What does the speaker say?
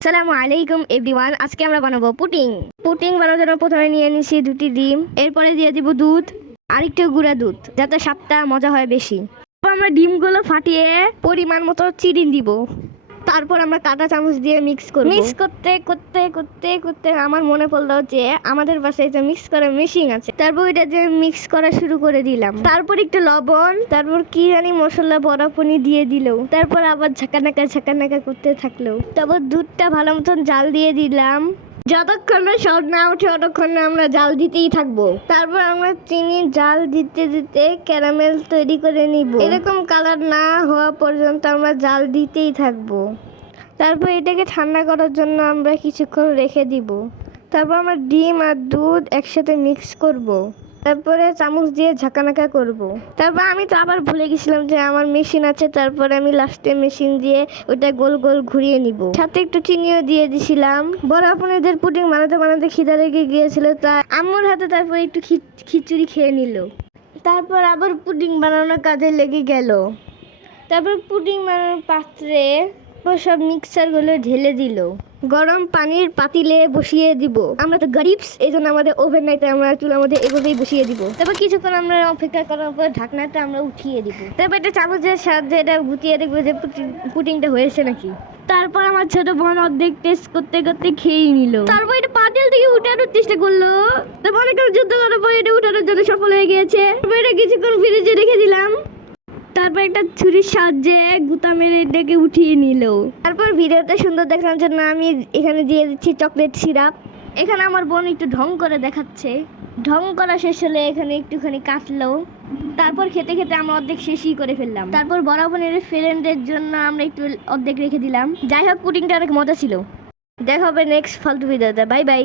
আসসালামু আলাইকুম এভরিওয়ান। আজকে আমরা বানাবো পুডিং। পুডিং বানানোর জন্য প্রথমে নিয়ে নিচ্ছি 2টি ডিম, এরপরে দিয়ে দিব দুধ আর একটু গুঁড়া দুধ, যাতে স্বাদটা মজা হয় বেশি। তারপর আমরা ডিমগুলো ফাটিয়ে পরিমাণ মতো চিনি দিব। তারপর আমরা কাঁটা চামচ দিয়ে মিক্স করব। মিক্স করতে করতে করতে করতে আমার মনে পড়লো যে আমাদের বাসায় যে মিক্স করার মেশিন আছে। তারপর ওইটা যে মিক্স করা শুরু করে দিলাম। তারপর একটু লবণ, তারপর কি জানি মশলা বড়াপনি দিয়ে দিল। তারপর আবার ঝাঁকানাকা করতে থাকলো। তারপর দুধটা ভালো মতন জাল দিয়ে দিলাম। যতক্ষণ না স্বাদ না ওঠে ততক্ষণ আমরা জাল দিতেই থাকবো। তারপর আমরা চিনি জাল দিতে দিতে ক্যারামেল তৈরি করে নিব। এরকম কালার না হওয়া পর্যন্ত আমরা জাল দিতেই থাকবো। তারপর এটাকে ঠান্ডা করার জন্য আমরা কিছুক্ষণ রেখে দিব। তারপর আমরা ডিম আর দুধ একসাথে মিক্স করব। তারপরে চামচ দিয়ে ঝাঁকানাকা করব। তারপর আমি তো আবার ভুলে গেছিলাম যে আমার মেশিন আছে। তারপরে আমি লাস্টে মেশিন দিয়ে ওটা গোল গোল ঘুরিয়ে নিব। সাথে একটু চিনিও দিয়ে দিছিলাম। বড় আপনাদের পুডিং বানাতে বানাতে খিদা লেগে গিয়েছিল, তাই আম্মুর হাতে তারপর একটু খিচুড়ি খেয়ে নিল। তারপর আবার পুডিং বানানোর কাজে লেগে গেল। তারপর পুডিং বানানোর পাত্রে সব মিক্সারগুলো ঢেলে দিল। গরম পানির পাতিলে বসিয়ে দিব। আমরা তো গরিবস, এই জন্য আমাদের ওভেন নাই, তাই আমরা চুলার মধ্যে এভাবেই বসিয়ে দিব। তারপর কিছুক্ষণ আমরা অপেক্ষা করার পর ঢাকনাটা আমরা উঠিয়ে দিব। তারপর একটা চামচের সাহায্যে এটা গুটিয়ে দেখবো যে পুডিংটা হয়েছে নাকি। তারপর আমার ছোট বোন অর্ধেক টেস্ট করতে করতে খেয়েই নিল। তারপর এটা পাতিল থেকে উঠানোর চেষ্টা করলো। তারপর অনেকক্ষণ যুদ্ধ করার পর এটা উঠানোর জন্য সফল হয়ে গিয়েছে। তারপর এটা কিছুক্ষণ ফ্রিজে রেখে দিলাম। তারপর একটা ছুরির সাহায্যে গুতা মেরে এটাকে উঠিয়ে নিল। তারপর ভিডিওটা সুন্দর দেখানোর জন্য আমি এখানে দিয়ে দিচ্ছি চকলেট সিরাপ। এখানে আমার বোন একটু ঢং করে দেখাচ্ছে। ঢং করা শেষ হলে এখানে একটুখানি কাটলো। তারপর খেতে খেতে আমরা অর্ধেক শেষই করে ফেললাম। তারপর বড় বোনের ফ্রেন্ডের জন্য আমরা একটু অর্ধেক রেখে দিলাম। যাই হোক, পুডিংটা অনেক মজা ছিল। দেখা হবে নেক্সট ফালতু ভিডিওতে। Bye bye.